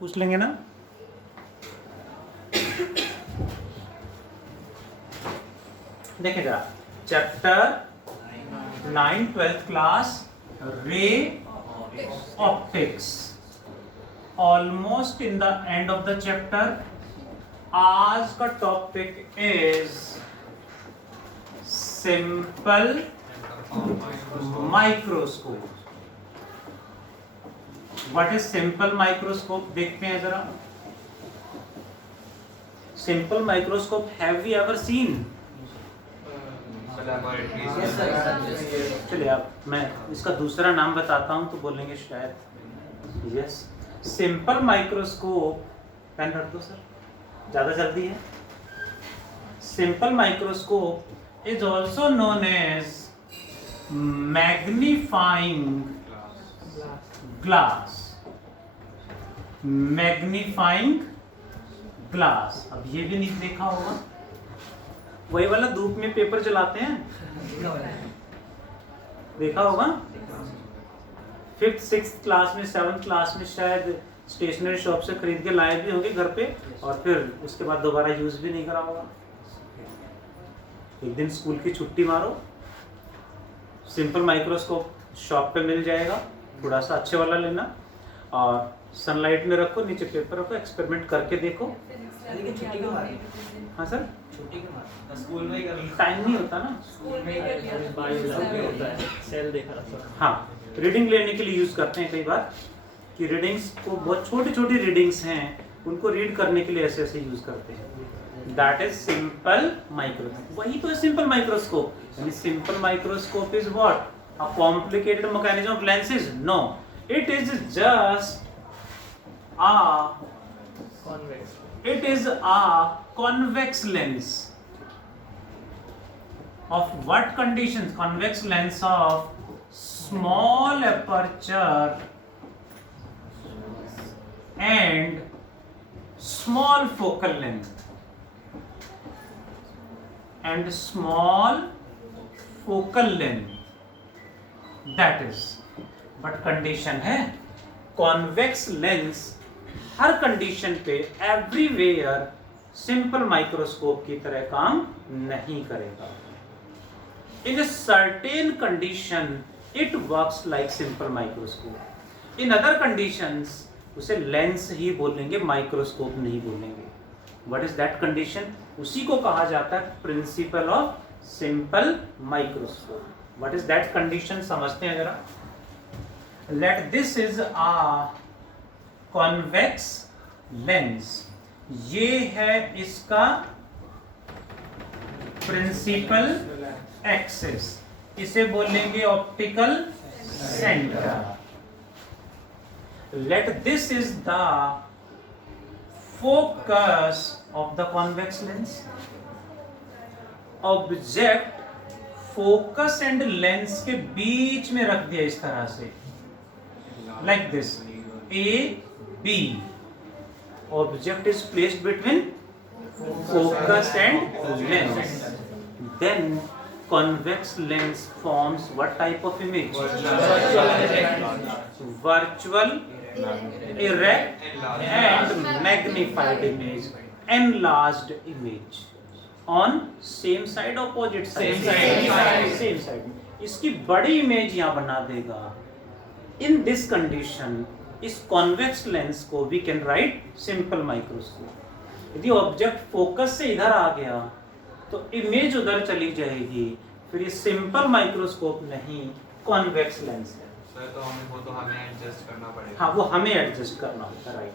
पूछ लेंगे ना। देखिए जरा, chapter 9 12th class, ray optics, almost in the end of the chapter. आज का topic is simple microscope. What is simple microscope? देखते हैं जरा। Simple microscope, have we ever seen? चलिए अब मैं इसका दूसरा नाम बताता हूं तो बोलेंगे शायद यस। सिंपल माइक्रोस्कोप, पेन रख दो सर, ज्यादा जल्दी है। Simple microscope is also known as magnifying glass. Magnifying glass, अब ये भी नहीं देखा होगा, वही वाला धूप में पेपर जलाते हैं, देखा होगा। 5th 6th क्लास में 7th क्लास में शायद स्टेशनरी शॉप से खरीद के लाए भी होंगे घर पे, और फिर उसके बाद दोबारा यूज भी नहीं करा होगा। एक दिन स्कूल की छुट्टी मारो, सिंपल माइक्रोस्कोप शॉप पे मिल जाएगा, थोड़ा सा अच्छे वाला लेना और सनलाइट में रखो, नीचे पेपर रखो, एक्सपेरिमेंट करके देखो। हाँ सर, छुट्टी के बाद स्कूल में ही कर लो, टाइम नहीं होता ना, स्कूल में ही कर लिया होता है। सेल देखा था। हाँ, रीडिंग लेने के लिए यूज करते हैं कई बार, कि रीडिंग्स को, बहुत छोटी छोटी रीडिंग्स हैं, उनको रीड करने के लिए ऐसे ऐसे यूज करते हैं। That is simple microscope. वही तो है सिंपल माइक्रोस्कोप। यानी simple microscope is what? A complicated mechanism of lenses? No, it is just a convex lens. Of what conditions? Convex lens of small aperture and small focal length. And small focal length. That is. But condition है convex lens हर condition पे everywhere simple microscope की तरह काम नहीं करेगा। In certain condition it works like simple microscope. In other conditions उसे lens ही बोलेंगे, माइक्रोस्कोप नहीं बोलेंगे। What is that condition? उसी को कहा जाता है principle of simple microscope. What is that condition? समझते हैं जरा। Let this is a convex lens, ये है इसका प्रिंसिपल एक्सिस, इसे बोलेंगे optical centre. Let this is the focus of the convex lens. Object focus and lens के बीच में रख दिया इस तरह से, like this, A B. Object is placed between focus and lens. Then convex lens forms what type of image? Virtual, erect and magnified image, enlarged image on same side, opposite side, same side. इसकी बड़ी image यहाँ बना देगा। In this condition, इस convex lens को we can write simple microscope. यदि object focus से इधर आ गया तो इमेज उधर चली जाएगी, फिर ये सिंपल माइक्रोस्कोप नहीं, कॉन्वेक्स लेंस है। सर तो हमें एडजस्ट करना पड़ेगा। हाँ, वो हमें एडजस्ट करना होता है, राइट।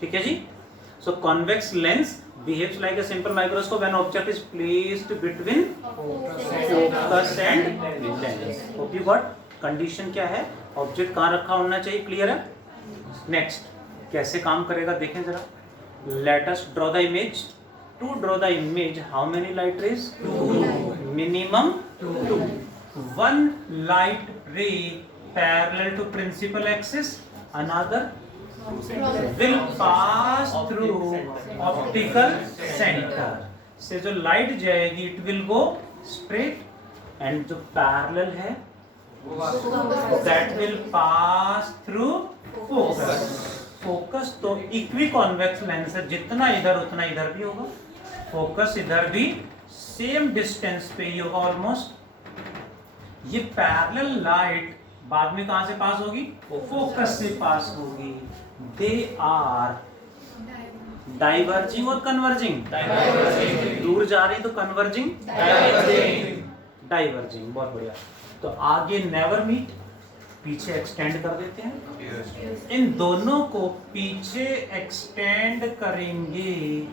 ठीक है जी। So convex lens behaves like a simple microscope when object is placed between focus and lens. Hope you got. Condition क्या है? ऑब्जेक्ट कहाँ रखा होना चाहिए, क्लियर है। नेक्स्ट, कैसे काम करेगा देखें जरा। Let us draw the image. To draw the image, how many light rays? Minimum 2. One light ray parallel to principal axis, another will pass through optical center. से जो लाइट जाएगी it will go straight, and जो parallel है that will pass through focus. Focus तो equi convex lens है, जितना इधर उतना इधर भी होगा, फोकस इधर भी सेम डिस्टेंस पे ही होगा ऑलमोस्ट। ये पैरेलल लाइट बाद में कहां से पास होगी? फोकस से पास होगी। दे आर डाइवर्जिंग और कन्वर्जिंग? दूर जा रही तो कन्वर्जिंग, डाइवर्जिंग। बहुत बढ़िया। तो आगे नेवर मीट, पीछे एक्सटेंड कर देते हैं। इन दोनों को पीछे एक्सटेंड करेंगे,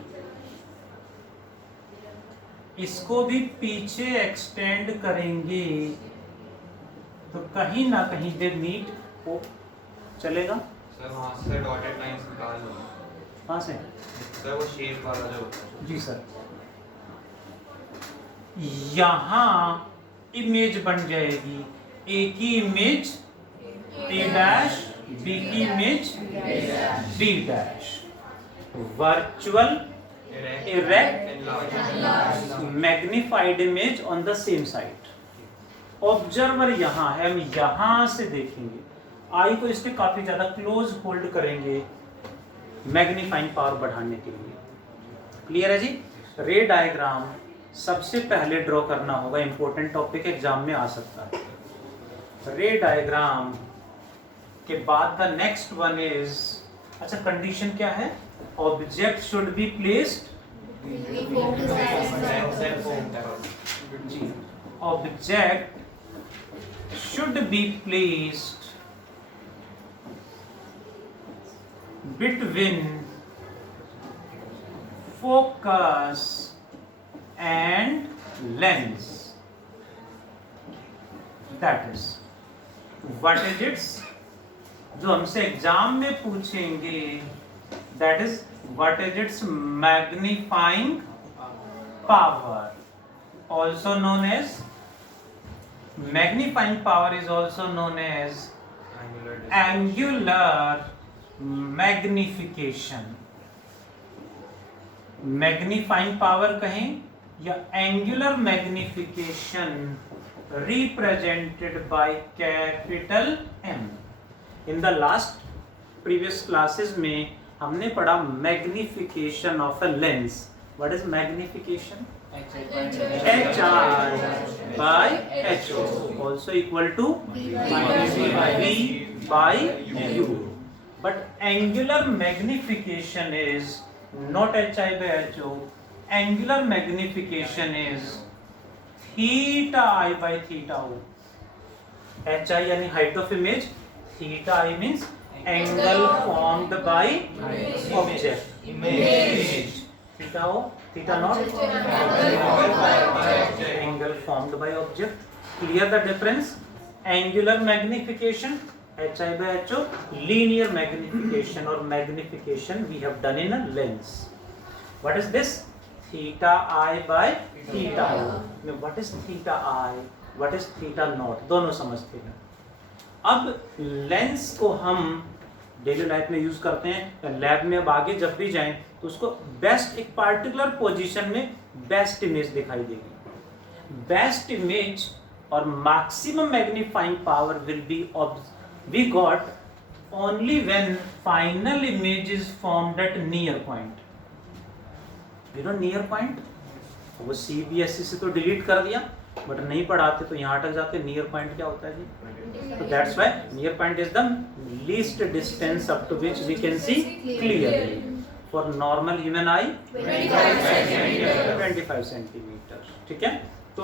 इसको भी पीछे एक्सटेंड करेंगे, तो कहीं ना कहीं दे मीट हो चलेगा। सर वहाँ से डॉटेड लाइंस निकाल दो। कहाँ से? सर वो शेप वाला जो होता है। जी सर। यहां इमेज बन जाएगी, ए की इमेज ए डैश, बी की image B dash. Virtual erect magnified image on the same side. Observer यहां है, हम यहां से देखेंगे, आई को इसके काफी ज्यादा क्लोज होल्ड करेंगे मैग्नीफाइंग पावर बढ़ाने के लिए। क्लियर है जी? रे डायग्राम सबसे पहले ड्रॉ करना होगा, इंपॉर्टेंट टॉपिक एग्जाम में आ सकता है। रे डायग्राम के बाद द नेक्स्ट वन इज, अच्छा कंडीशन क्या है? ऑब्जेक्ट शुड बी प्लेस्ड, जी, object should be placed between focus and lens. That is, what is its, जो हमसे एग्जाम में पूछेंगे, that is what is its magnifying power, also known as magnifying power is also known as angular magnification. Magnifying power कहें या angular magnification represented by capital M. In the last previous classes में हमने पढ़ा magnification of a lens. What is magnification? HI by HO also equal to V by U. But angular magnification is not HI by HO. Angular magnification is theta I by theta O. HI यानी height of image, theta I means angle formed by object. Image. Theta O, theta naught, angle formed by object. Clear the difference? Angular magnification, HI by HO, linear magnification or magnification we have done in a lens. What is this? Theta I by theta O. What is theta I? What is theta naught? दोनों समझते हैं। अब lens को हम daily life में use करते हैं, lab में अब आगे जब भी जाएं तो उसको बेस्ट, एक पार्टिकुलर पोजीशन में बेस्ट इमेज दिखाई देगी। बेस्ट इमेज और maximum magnifying power will be we got only when final image is formed at near point. You know near point, वो सीबीएसई से तो डिलीट कर दिया, बट नहीं पढ़ाते तो यहाँ अटक जाते। नियर पॉइंट क्या होता है जी? तो that's why near point is the least distance up to which we can see clearly. For normal human eye 25 centimetre. ठीक है, तो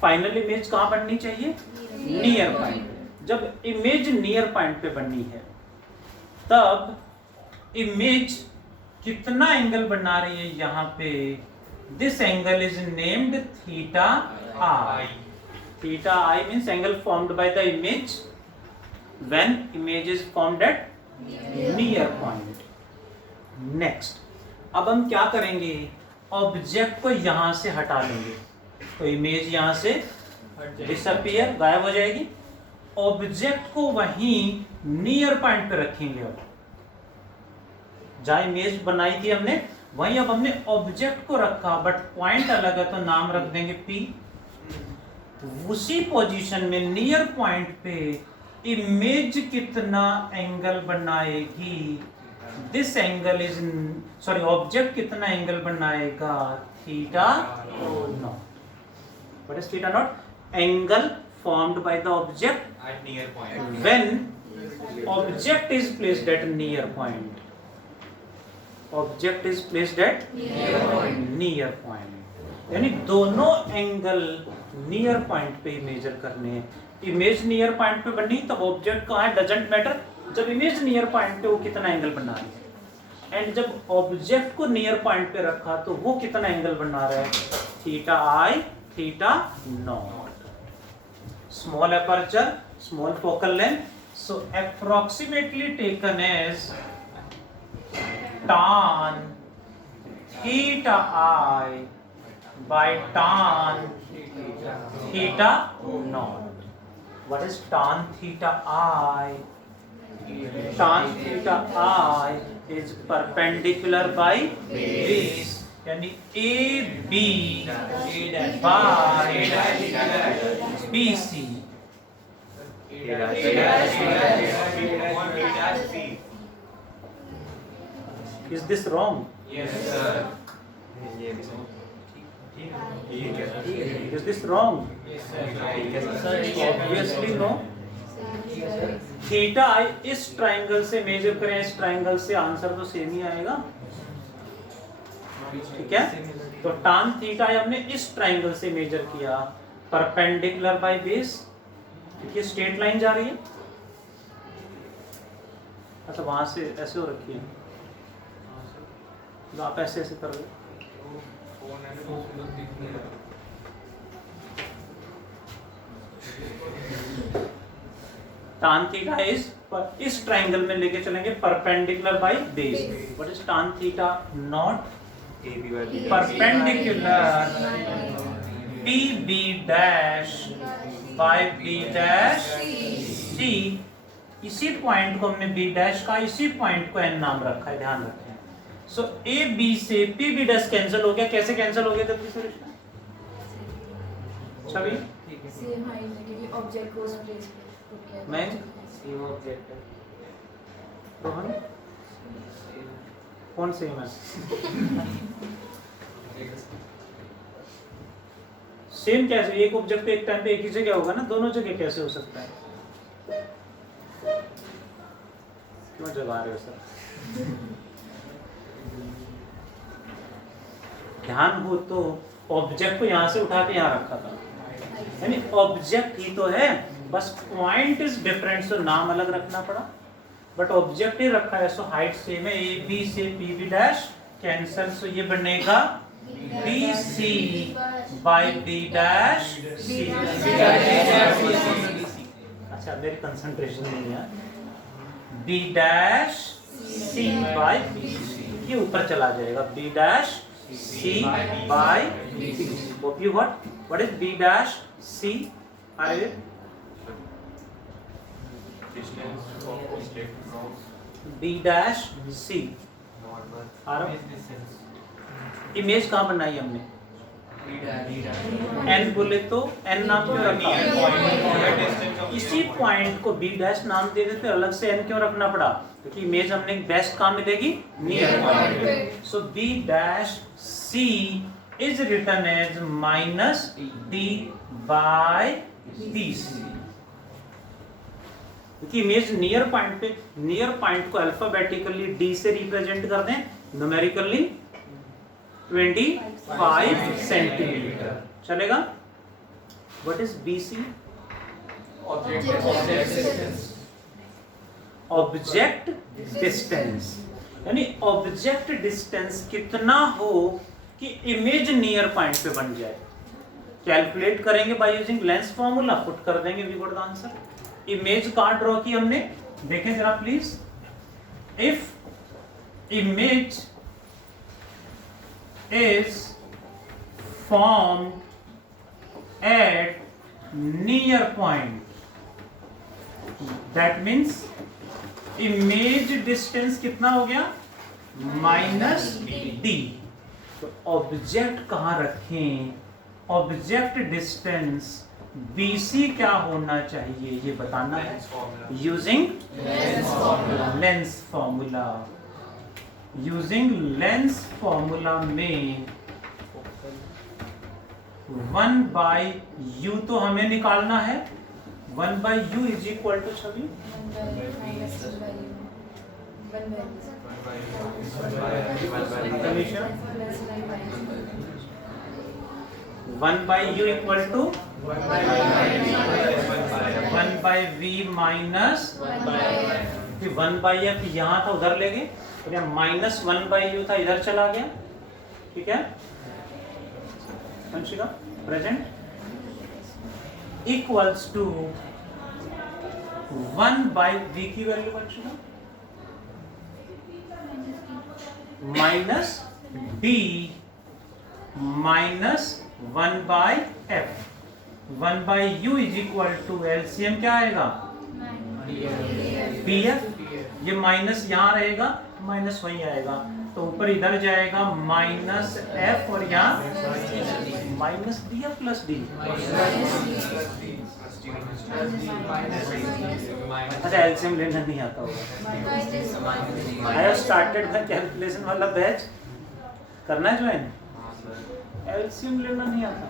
फाइनल इमेज कहाँ बननी चाहिए? Near point. जब इमेज नियर पॉइंट पे बननी है तब इमेज कितना एंगल बना रही है यहाँ पे? This angle is named theta I. Theta I means angle formed by the image when image is formed at near point. Next, अब हम क्या करेंगे? ऑब्जेक्ट को यहाँ से हटा लेंगे, तो इमेज यहाँ से डिसअपीयर, गायब हो जाएगी। ऑब्जेक्ट को वहीं नियर पॉइंट पे रखेंगे। अब जहाँ इमेज बनाई थी हमने वहीं अब हमने ऑब्जेक्ट को रखा, बट पॉइंट अलग है तो नाम रख देंगे P। उसी पोजीशन में नियर पॉइंट पे इमेज कितना एंगल बनाएगी, this angle is sorry object कितना एंगल बनाएगा, theta naught. What is theta naught? Angle formed by the object At near point. when object is placed at near point. Object is placed at near point. यानी दोनों angle near point पे major करने हैं. Image near point पे बननी तब object कहाँ है डजंट मैटर. जब इमेज नियर पॉइंट पे वो कितना एंगल बना रही है, एंड जब ऑब्जेक्ट को नियर पॉइंट पे रखा तो वो कितना एंगल बना रहा है, theta I theta naught. Small aperture, small focal length, so approximately taken as tan theta I by tan theta naught. What is tan theta I? Tan theta I is perpendicular by base, यानी AB by BC. Is this wrong? Yes, sir. Is this wrong? Yes, sir. Obviously no. Theta I इस triangle से major करें, इस triangle से, answer तो same ही आएगा. ठीक है, तो tan थीटा हमने इस ट्राइंगल से मेजर किया, परपेंडिकुलर बाय बेस. देखिए स्ट्रेट लाइन जा रही है. अच्छा वहां से ऐसे हो रखी है, तो आप ऐसे ऐसे कर लो. tan थीटा इज इस ट्राइंगल में लेके चलेंगे perpendicular by base. What is tan theta naught? Perpendicular PB dash by B dash C. इसी पॉइंट को हमने B dash का, इसी पॉइंट को N नाम रखा है, ध्यान रखें. सो A B से PB dash कैंसिल हो गया. कैसे कैंसिल हो गया जल्दी से छवि? सेम हाइट है क्योंकि ऑब्जेक्ट को उस प्लेस पे पुट किया. मैं सेम ऑब्जेक्ट है. रोहन कौन सेम है? सेम कैसे? एक ऑब्जेक्ट पे एक टाइम पे एक ही जगह होगा ना, दोनों जगह कैसे हो सकता है? क्यों जगा रहे हो सर? ध्यान हो तो ऑब्जेक्ट को यहां से उठा के यहां रखा था, यानी ऑब्जेक्ट ही तो है, बस पॉइंट इज डिफरेंट, सो नाम अलग रखना पड़ा, बट ऑब्जेक्ट ही रखा है. सो हाइट सेम है. ए बी से P B dash cancel, so ये बनेगा B C by B dash C. अच्छा मेरी कंसंट्रेशन नहीं है. B dash C by B C, ये ऊपर चला जाएगा. B dash C by B C. Hope you what what is B dash C? Are Distance of object from B dash C. normal. Image कहाँ बनाई हमने? N बोले तो N नाम क्यों रखा? इसी पॉइंट को बी डैश नाम दे देते, अलग से एन क्यों रखना पड़ा? क्योंकि इमेज हमने बेस्ट कहाँ मिलेगी? Near point. So B dash C is written as minus D by B C. क्योंकि इमेज नियर पॉइंट पे, नियर पॉइंट को अल्फाबेटिकली डी से रिप्रेजेंट कर दें, न्यूमेरिकली 25 सेंटीमीटर चलेगा. What is BC? Object distance, यानी ऑब्जेक्ट डिस्टेंस कितना हो कि इमेज नियर पॉइंट पे बन जाए. कैलकुलेट करेंगे by using lens formula, put कर देंगे, we got the answer. Image कहां ड्रॉ की हमने, देखें जरा please. If image is formed at near point, that means image distance कितना हो गया? Minus D. तो ऑब्जेक्ट कहाँ रखें? ऑब्जेक्ट डिस्टेंस BC क्या होना चाहिए ये बताना है using lens formula. Using lens formula में 1/u तो हमें निकालना है। 1/u इज इक्वल टू छवि 1/u equal to 1/v minus 1/f यहाँ था उधर ले गए, माइनस 1/u था इधर चला गया। ठीक है Vanshika present equals to 1/v की वैल्यू वंशिका minus d minus 1/f 1/u is equal to LCM क्या आएगा df। ये माइनस यहाँ रहेगा माइनस वहीं आएगा तो ऊपर इधर जाएगा माइनस f और यहाँ माइनस df प्लस d। अच्छा एलसीएम लेना नहीं आता होगा। I have started the calculation वाला बैच करना है ज्वाइन। एलसीएम लेना नहीं आता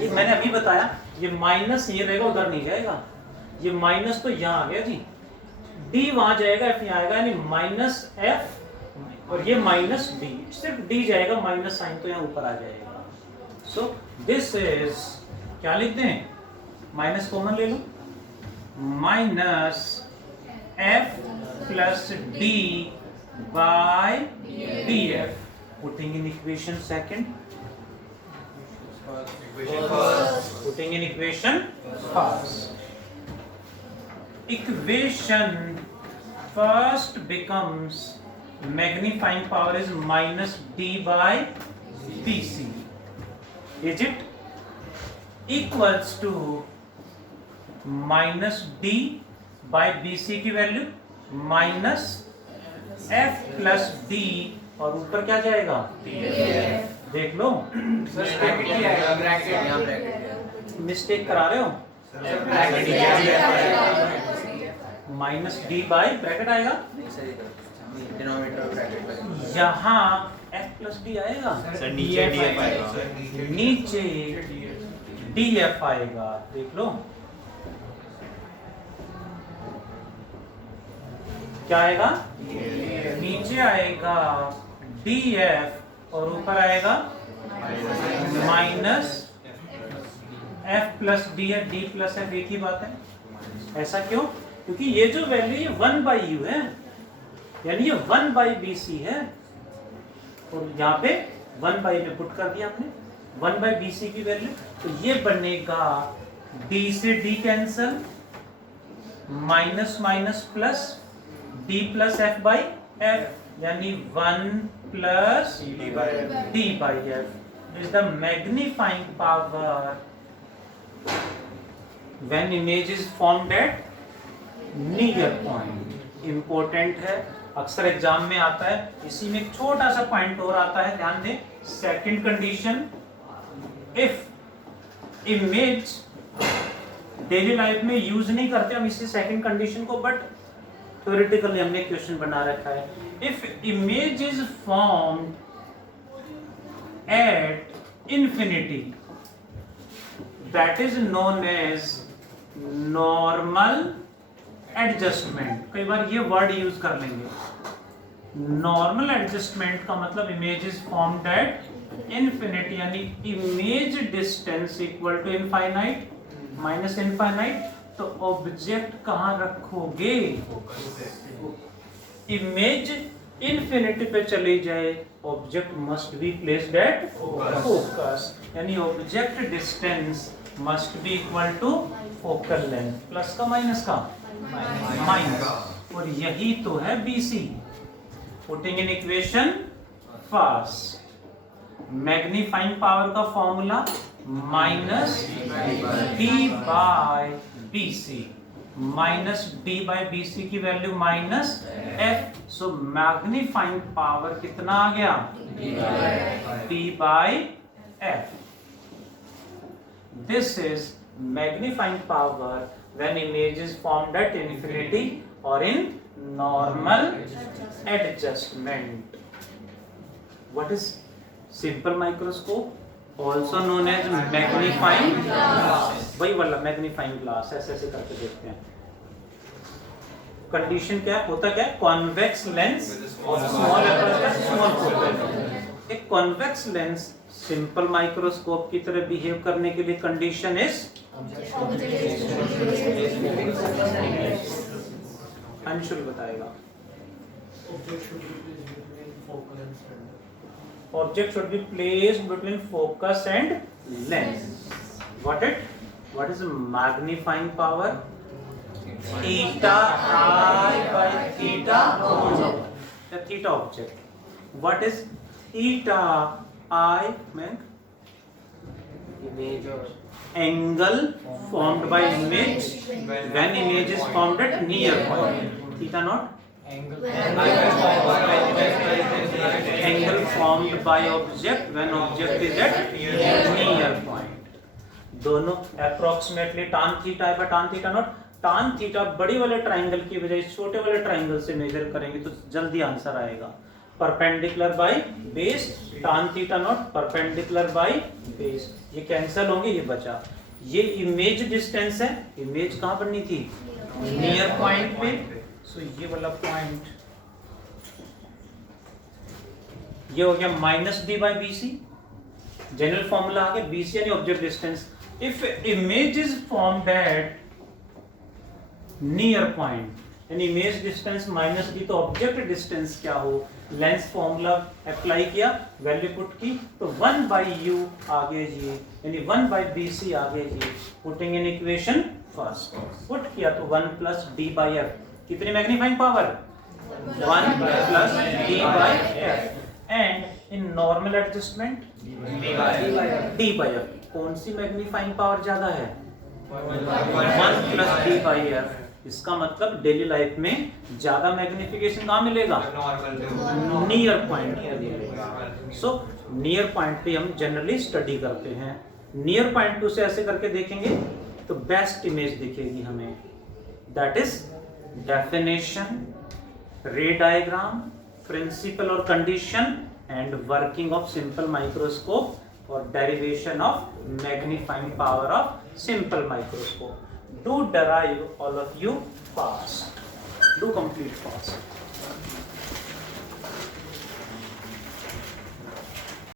ये मैंने अभी बताया। ये माइनस ये रहेगा उधर नहीं जाएगा, ये माइनस तो यहाँ आ गया जी, d वहां जाएगा f यहाँ आएगा, यानी माइनस f और ये माइनस d, सिर्फ d जाएगा माइनस साइन तो यहाँ ऊपर आ जाएगा। सो दिस इज क्या लिखते हैं माइनस कॉमन ले लो minus f plus d by df putting in equation second putting in equation first. Equation first becomes magnifying power is minus d by bc. Is it equals to minus d by bc की value minus f plus d और ऊपर क्या जाएगा देख लो mistake करा रहे हो minus D by bracket आएगा यहाँ f प्लस डी आएगा सर नीचे df आएगा नीचे df आएगा देख लो क्या आएगा नीचे आएगा df और ऊपर आएगा माइनस f प्लस डी है, d प्लस f एक ही बात है। ऐसा क्यों? क्योंकि ये जो वैल्यू ये 1/u है यानी ये 1/bc है और यहाँ पे 1/, में पुट कर दिया हमने 1/bc की वैल्यू तो ये बनेगा d से d cancel minus minus plus d plus f by f यानी 1 plus d by f is the magnifying power when image is formed at near point. Important है अक्सर एग्जाम में आता है। इसी में एक छोटा सा पॉइंट और आता है ध्यान दें second condition if image daily life में यूज नहीं करते हम इसी सेकंड कंडीशन को बट थ्योरेटिकली हमने क्वेश्चन बना रखा है। If image is formed at infinity, that is known as normal adjustment. कई बार ये वर्ड यूज कर लेंगे। Normal adjustment का मतलब image is formed at infinity यानी image distance equal to infinite minus infinite तो ऑब्जेक्ट कहाँ रखोगे इमेज इन्फिनिटी पे चली जाए object must be placed at focus यानी object distance must be equal to focal length plus का माइनस और यही तो है BC putting in equation first magnifying power का formula minus d by BC minus d by BC की value minus f so magnifying power कितना आ गया d by f this is magnifying power when image is formed at infinity or in normal adjustment. What is simple microscope? Also known as magnifying glass. वही वाला magnifying glass. ऐसे करके देखते हैं. Condition क्या होता क्या है? Convex lens of small aperture small focal. एक कॉन्वेक्स लेंस सिंपल माइक्रोस्कोप की तरह बिहेव करने के लिए कंडीशन इज अंशुल बताएगा. Object should be placed between focus and lens. What is magnifying power? Theta I by theta object. The theta object. What is theta I meant? Image or Angle formed by image when image is formed at near point. Theta not? Angle formed by object when object is at near point. दोनों approximately tan theta है, but tan theta not. tan theta बड़ी वाले triangle की बजाय छोटे वाले triangle से major करेंगे तो जल्दी आंसर आएगा. Perpendicular by base, tan theta not perpendicular by base. ये कैंसिल होंगे, ये बचा. ये इमेज डिस्टेंस है. इमेज कहाँ बननी थी? नियर पॉइंट पे. सो ये वाला पॉइंट ये हो गया minus D by B C. General formula आ गया. बी सी यानी object distance. If image is formed at near point and image distance minus D, तो ऑब्जेक्ट डिस्टेंस क्या हो? लेंस फॉर्मूला अप्लाई किया, वैल्यू पुट की, तो 1 बाई यू आगे जी यानी 1 बाई बी सी आगे जी. Putting in equation first put किया तो 1 प्लस डी बाई एफ. कितनी magnifying power? 1 plus D by F. And in normal adjustment D by F. कौन सी मैग्नीफाइंग पावर ज्यादा है? 1 प्लस डी बाई एफ. इसका मतलब डेली लाइफ में ज्यादा मैग्निफिकेशन कहाँ मिलेगा? नियर पॉइंट पे मिलेगा. सो नियर पॉइंट पे हम जनरली स्टडी करते हैं. नियर पॉइंट पे उसे ऐसे करके देखेंगे तो बेस्ट इमेज दिखेगी हमें. That is definition, ray diagram, principle or condition and working of simple microscope or derivation of magnifying power of simple microscope. Do derive all of you fast. Do complete fast.